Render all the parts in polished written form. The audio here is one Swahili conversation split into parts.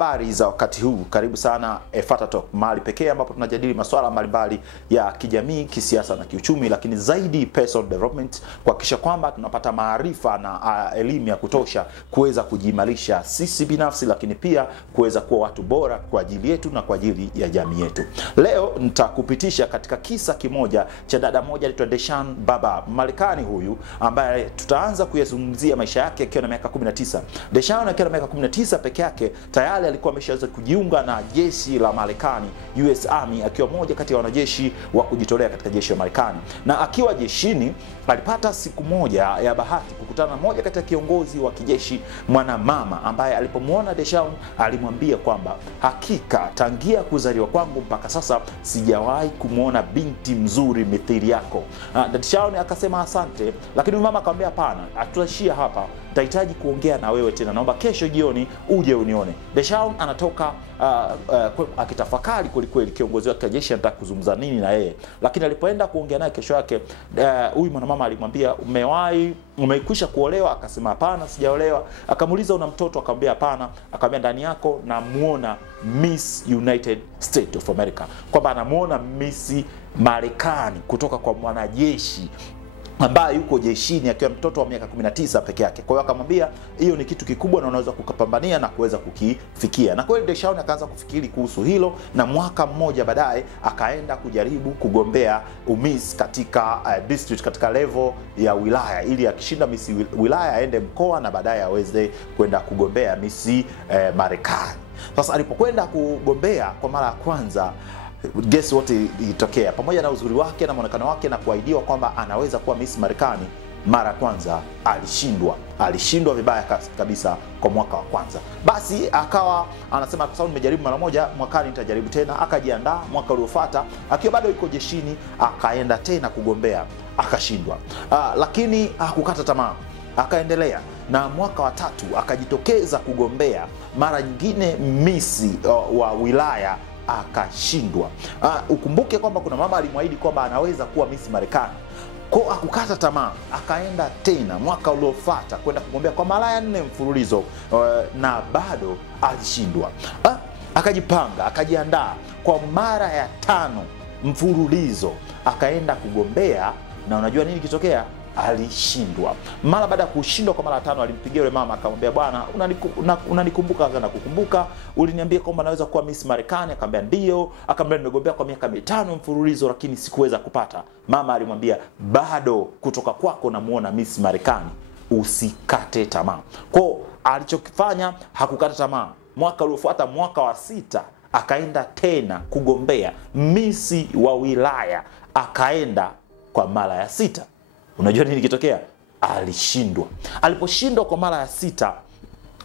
Habari za wakati huu, karibu sana Fata Talk, mahali pekee ambapo tunajadili masuala mbalimbali ya kijamii, kisiasa na kiuchumi, lakini zaidi personal development, kuhakikisha kwamba tunapata maarifa na elimu ya kutosha kuweza kujiimarisha sisi binafsi, lakini pia kuweza kuwa watu bora kwa ajili yetu na kwa ajili ya jamii yetu. Leo nitakupitisha katika kisa kimoja cha dada moja anaitwa Deshaun Baba, Marekani huyu, ambaye tutaanza kuyazungumzia maisha yake akiwa na miaka 19. Deshaun akiwa na miaka 19 peke yake tayari alikuwa ameshaweza kujiunga na jeshi la Marekani, US Army, akiwa mmoja kati ya wanajeshi wa kujitolea katika jeshi la Marekani. Na akiwa jeshini alipata siku moja ya bahati kukutana na mmoja kati ya kiongozi wa kijeshi, mwanamama, ambaye alipomuona Deshaun alimwambia kwamba hakika tangia kuzaliwa kwangu mpaka sasa sijawahi kumuona binti mzuri mithili yako. Deshaun akasema asante, lakini mama akamwambia hapana, hatutaishia hapa, nitahitaji kuongea na wewe tena, naomba kesho jioni uje unione. Deshaun anatoka akitafakari kweli kiongozi wake wa jeshi anataka kuzungumza nini na yeye, lakini alipoenda kuongea naye kesho yake, huyu mwanamama alimwambia umekwisha kuolewa? Akasema hapana, sijaolewa. Akamuuliza una mtoto? Akamwambia hapana. Akamwambia ndani yako namuona Miss United States of America, kwamba anamuona Miss Marekani kutoka kwa mwanajeshi ambaye yuko jeshini akiwa mtoto wa miaka 19 peke yake. Kwa hiyo akamwambia hiyo ni kitu kikubwa na unaweza kukapambania na kuweza kukifikia. Na kweli Deshaun akaanza kufikiri kuhusu hilo, na mwaka mmoja baadaye akaenda kujaribu kugombea umiss katika district, katika level ya wilaya, ili akishinda miss wilaya aende mkoa na baadaye aweze kwenda kugombea miss Marekani. Sasa alipokwenda kugombea kwa mara ya kwanza, guess what ilitokea? Pamoja na uzuri wake na muonekano wake na kuahidiwa kwamba anaweza kuwa Miss Marekani, mara ya kwanza alishindwa vibaya kabisa kwa mwaka wa kwanza. Basi akawa anasema kwa sababu nimejaribu mara moja, mwakani nitajaribu tena. Akajiandaa mwaka uliofuata akiwa bado yuko jeshini, akaenda tena kugombea, akashindwa. Lakini hakukata tamaa, akaendelea, na mwaka wa tatu akajitokeza kugombea mara nyingine Miss wa wilaya, akashindwa. Ukumbuke kwamba kuna mama alimwahidi kwamba anaweza kuwa Miss Marekani. Kwa akukata tamaa, akaenda tena mwaka uliofuata kwenda kugombea kwa mara ya 4 mfululizo, na bado alishindwa. Akajipanga, akajiandaa kwa mara ya 5 mfululizo, akaenda kugombea, na unajua nini kitokea? Alishindwa. Mara baada ya kushindwa kwa mara ya 5 alimpigia yule mama akamwambia, bwana, unanikumbuka sana? Kukumbuka, uliniambia kwamba naweza kuwa Miss Marekani. Akamwambia ndio. Akamwambia nimegombea kwa miaka 5 mfululizo lakini sikuweza kupata. Mama alimwambia bado kutoka kwako namuona Miss Marekani, usikate tamaa. Kwa alichokifanya hakukata tamaa. Mwaka uliofuata, mwaka wa 6, akaenda tena kugombea Miss wa wilaya, akaenda kwa mara ya 6. Unajua nini kitokea? Alishindwa. Aliposhindwa kwa mara ya 6,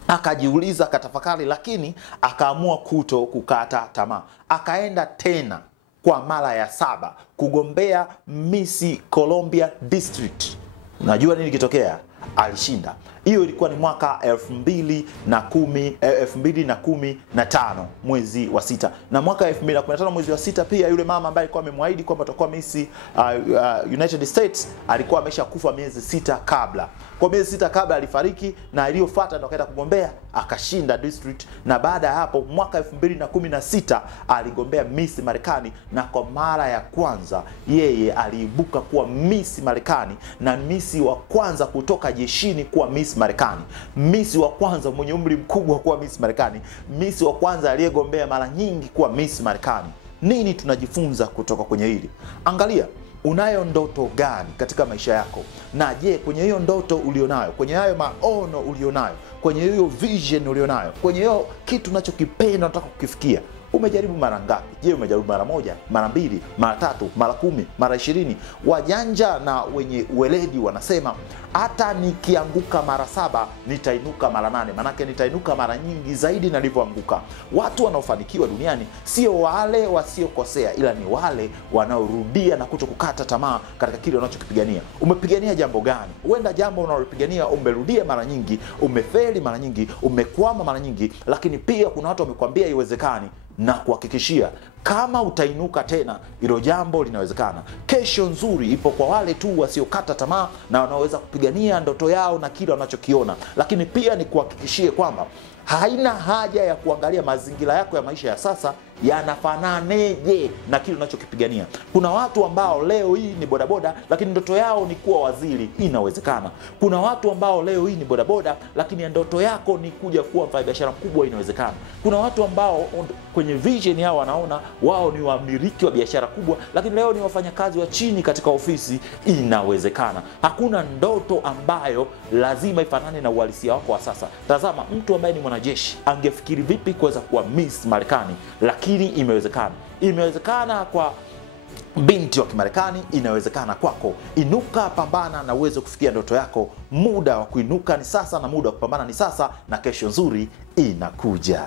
akajiuliza, akatafakari, lakini akaamua kukata tamaa. Akaenda tena kwa mara ya 7 kugombea Miss Columbia District. Unajua nini kitokea? Alishinda. Hiyo ilikuwa ni mwaka 2015 mwezi wa 6. Na mwaka 2015 mwezi wa 6 pia yule mama ambaye alikuwa amemwahidi kwamba atakuwa Miss United States alikuwa ameshakufa miezi 6 kabla. Kwa miezi 6 kabla alifariki, na iliyofuata ndo akaenda kugombea, akashinda district. Na baada ya hapo mwaka 2016 aligombea Miss Marekani, na kwa mara ya kwanza yeye aliibuka kuwa Miss Marekani, na Miss wa kwanza kutoka jeshini kuwa Miss Marekani, Miss wa kwanza mwenye umri mkubwa kuwa Miss Marekani, Miss wa kwanza aliyegombea mara nyingi kuwa Miss Marekani. Nini tunajifunza kutoka kwenye hili? Angalia, unayo ndoto gani katika maisha yako? Na je, kwenye hiyo ndoto ulionayo, kwenye hayo maono ulionayo, kwenye hiyo vision ulionayo, kwenye hiyo kitu unachokipenda unataka kukifikia, umejaribu mara ngapi? Je, umejaribu mara 1, mara 2, mara 3, mara 10, mara 20? Wajanja na wenye uweledi wanasema hata nikianguka mara 7 nitainuka mara 8, manake nitainuka mara nyingi zaidi nilivyoanguka. Watu wanaofanikiwa duniani sio wale wasiokosea, ila ni wale wanaorudia na kutokukata tamaa katika kile wanachokipigania. Umepigania jambo gani? Huenda jambo unalopigania umerudia mara nyingi, umefeli mara nyingi, umekwama mara nyingi, lakini pia kuna watu wamekwambia haiwezekani, na kuhakikishia kama utainuka tena, hilo jambo linawezekana. Kesho nzuri ipo kwa wale tu wasiokata tamaa na wanaoweza kupigania ndoto yao na kile wanachokiona. Lakini pia ni kuhakikishie kwamba Haina haja ya kuangalia mazingira yako ya maisha ya sasa yanafananeje na kile unachokipigania. Kuna watu ambao leo hii ni bodaboda lakini ndoto yao ni kuwa waziri, inawezekana. Kuna watu ambao leo hii ni bodaboda lakini ndoto yako ni kuja kuwa mfanyabiashara mkubwa, inawezekana. Kuna watu ambao kwenye vision yao wanaona wao ni wamiliki wa biashara kubwa lakini leo ni wafanyakazi wa chini katika ofisi, inawezekana. Hakuna ndoto ambayo lazima ifanane na uhalisia wako wa sasa. Tazama, mtu ambaye ni mwanajeshi angefikiri vipi kuweza kuwa Miss Marekani, lakini imewezekana. Imewezekana kwa binti wa Kimarekani, inawezekana kwako. Inuka, pambana na uweze kufikia ndoto yako. Muda wa kuinuka ni sasa na muda wa kupambana ni sasa, na kesho nzuri inakuja.